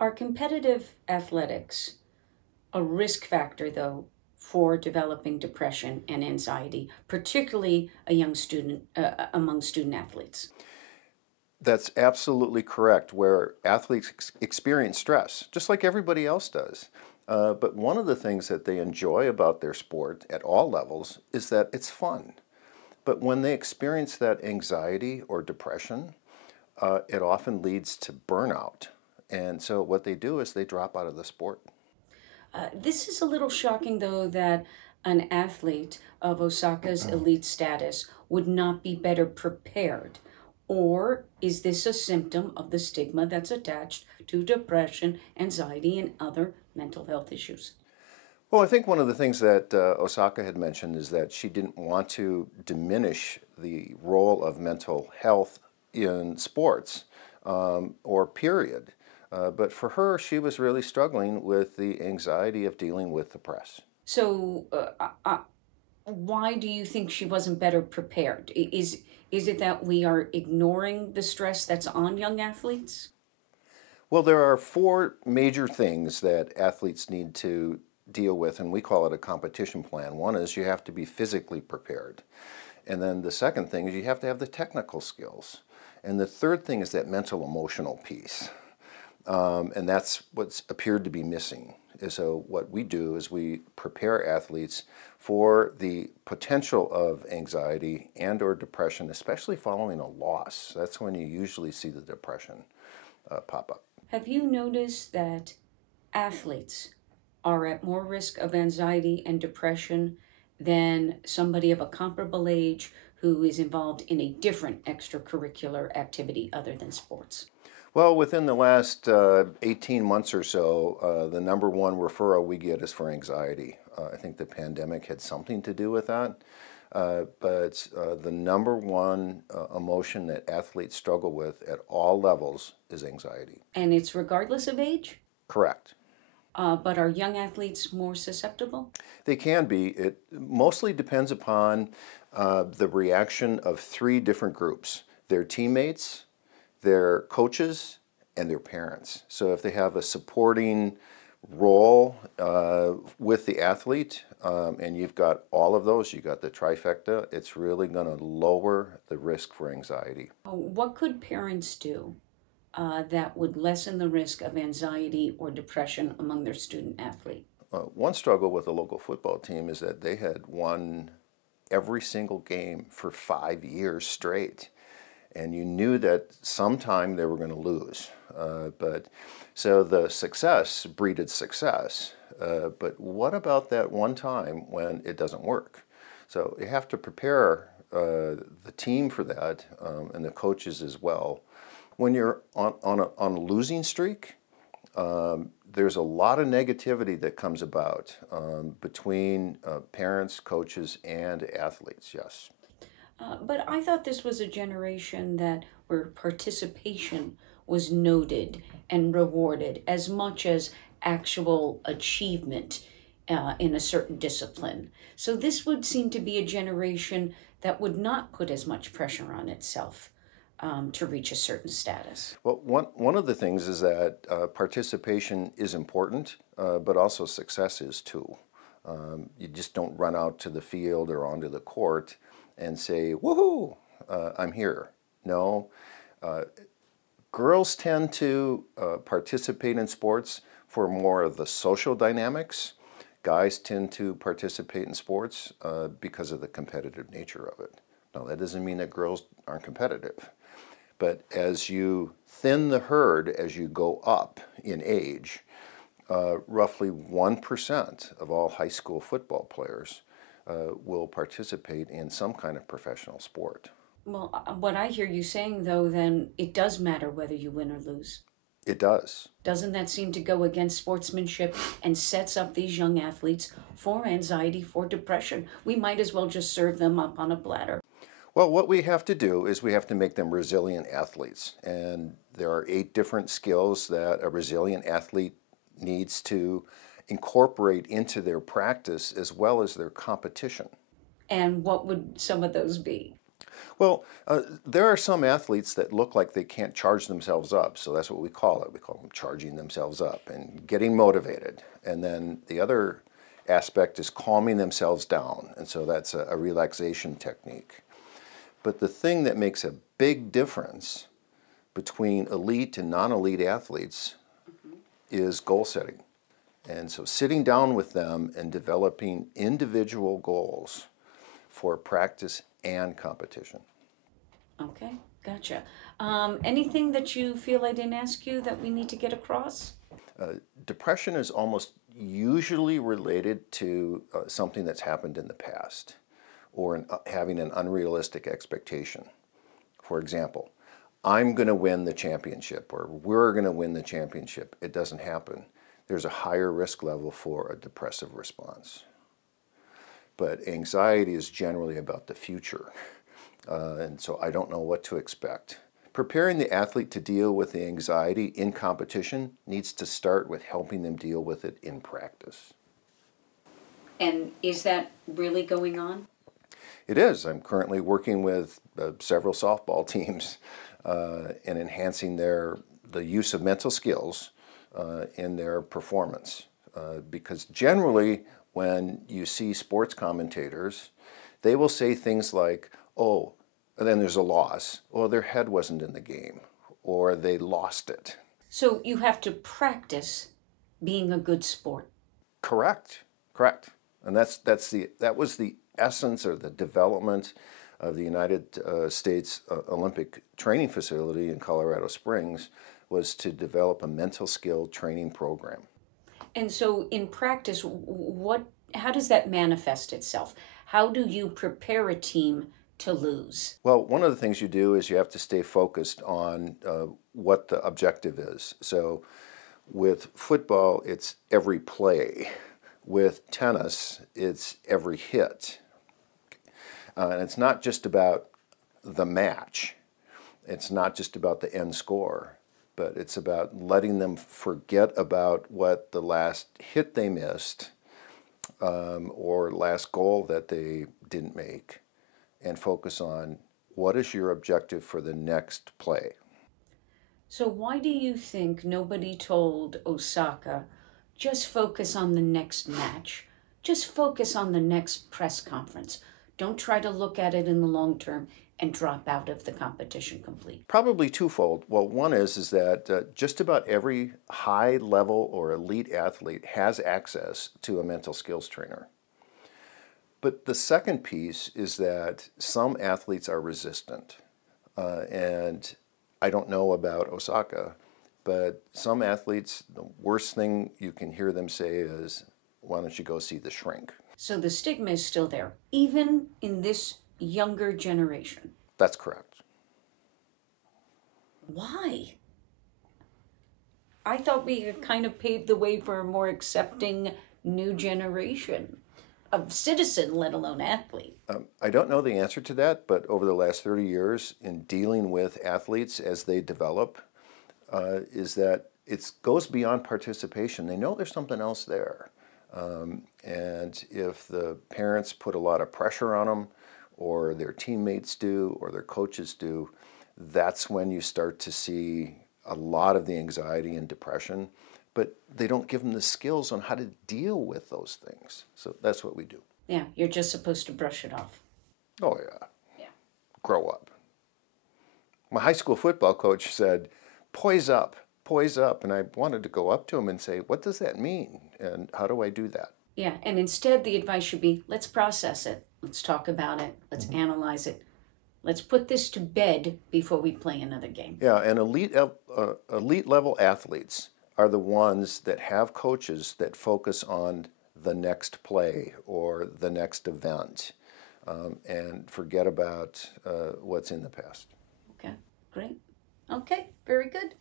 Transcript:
Are competitive athletics a risk factor, though, for developing depression and anxiety, particularly a young student among student athletes? That's absolutely correct, where athletes experience stress, just like everybody else does. But one of the things that they enjoy about their sport at all levels is that it's fun. But when they experience that anxiety or depression, it often leads to burnout. And so what they do is they drop out of the sport. This is a little shocking, though, that an athlete of Osaka's elite status would not be better prepared. Or is this a symptom of the stigma that's attached to depression, anxiety, and other mental health issues? Well, I think one of the things that Osaka had mentioned is that she didn't want to diminish the role of mental health in sports or period. But for her, she was really struggling with the anxiety of dealing with the press. So, why do you think she wasn't better prepared? Is it that we are ignoring the stress that's on young athletes? Well, there are four major things that athletes need to deal with, and we call it a competition plan. One is you have to be physically prepared. And then the second thing is you have to have the technical skills. And the third thing is that mental emotional piece. And that's what's appeared to be missing. So what we do is we prepare athletes for the potential of anxiety and or depression, especially following a loss. That's when you usually see the depression pop up. Have you noticed that athletes are at more risk of anxiety and depression than somebody of a comparable age who is involved in a different extracurricular activity other than sports? Well, within the last 18 months or so, the number one referral we get is for anxiety. I think the pandemic had something to do with that. But the number one emotion that athletes struggle with at all levels is anxiety. And it's regardless of age? Correct. But are young athletes more susceptible? They can be. It mostly depends upon the reaction of three different groups: their teammates, their coaches, and their parents. So if they have a supporting role with the athlete, and you've got all of those, you got the trifecta, it's really going to lower the risk for anxiety. What could parents do that would lessen the risk of anxiety or depression among their student athlete? One struggle with the local football team is that they had won every single game for 5 years straight. And you knew that sometime they were going to lose. So the success breeded success. But what about that one time when it doesn't work? So you have to prepare the team for that and the coaches as well. When you're on a losing streak, there's a lot of negativity that comes about between parents, coaches, and athletes, yes. But I thought this was a generation that where participation was noted and rewarded as much as actual achievement in a certain discipline. So this would seem to be a generation that would not put as much pressure on itself to reach a certain status. Well, one of the things is that participation is important, but also success is too. You just don't run out to the field or onto the court and say, woohoo, I'm here. No, girls tend to participate in sports for more of the social dynamics. Guys tend to participate in sports because of the competitive nature of it. Now, that doesn't mean that girls aren't competitive. But as you thin the herd, as you go up in age, roughly 1% of all high school football players will participate in some kind of professional sport. Well, what I hear you saying, though, then it does matter whether you win or lose. It does. Doesn't that seem to go against sportsmanship and sets up these young athletes for anxiety, for depression? We might as well just serve them up on a platter. Well, what we have to do is we have to make them resilient athletes. And there are 8 different skills that a resilient athlete needs to incorporate into their practice as well as their competition. And what would some of those be? Well, there are some athletes that look like they can't charge themselves up, so that's what we call it. We call them charging themselves up and getting motivated. And then the other aspect is calming themselves down, and so that's a relaxation technique. But the thing that makes a big difference between elite and non-elite athletes is goal setting. And so sitting down with them and developing individual goals for practice and competition. Okay, gotcha. Anything that you feel I didn't ask you that we need to get across? Depression is almost usually related to something that's happened in the past or having an unrealistic expectation. For example, I'm going to win the championship or we're going to win the championship. It doesn't happen. There's a higher risk level for a depressive response. But anxiety is generally about the future. And so I don't know what to expect. Preparing the athlete to deal with the anxiety in competition needs to start with helping them deal with it in practice. And is that really going on? It is. I'm currently working with several softball teams and enhancing the use of mental skills in their performance. Because generally, when you see sports commentators, they will say things like, oh, and then there's a loss, or their head wasn't in the game, or they lost it. So you have to practice being a good sport. Correct, correct. And that was the essence or the development of the United States Olympic Training Facility in Colorado Springs, was to develop a mental skill training program. And so in practice, how does that manifest itself? How do you prepare a team to lose? Well, one of the things you do is you have to stay focused on what the objective is. So with football, it's every play. With tennis, it's every hit. And it's not just about the match. It's not just about the end score, but it's about letting them forget about what the last hit they missed or last goal that they didn't make, and focus on what is your objective for the next play. So why do you think nobody told Osaka, just focus on the next match, just focus on the next press conference, don't try to look at it in the long term and drop out of the competition complete? Probably twofold. Well, one is that just about every high level or elite athlete has access to a mental skills trainer. But the second piece is that some athletes are resistant. And I don't know about Osaka, but some athletes, the worst thing you can hear them say is, why don't you go see the shrink? So the stigma is still there, even in this younger generation. That's correct. Why? I thought we had kind of paved the way for a more accepting new generation of citizen, let alone athlete. I don't know the answer to that, but over the last 30 years in dealing with athletes as they develop, is that it goes beyond participation. They know there's something else there. And if the parents put a lot of pressure on them, or their teammates do, or their coaches do, that's when you start to see a lot of the anxiety and depression, but they don't give them the skills on how to deal with those things. So that's what we do. Yeah, you're just supposed to brush it off. Oh yeah. Yeah. Grow up. My high school football coach said, poise up, and I wanted to go up to him and say, what does that mean? And how do I do that? Yeah, and instead the advice should be, let's process it. Let's talk about it. Let's analyze it. Let's put this to bed before we play another game. Yeah, and elite level athletes are the ones that have coaches that focus on the next play or the next event and forget about what's in the past. Okay, great. Okay, very good.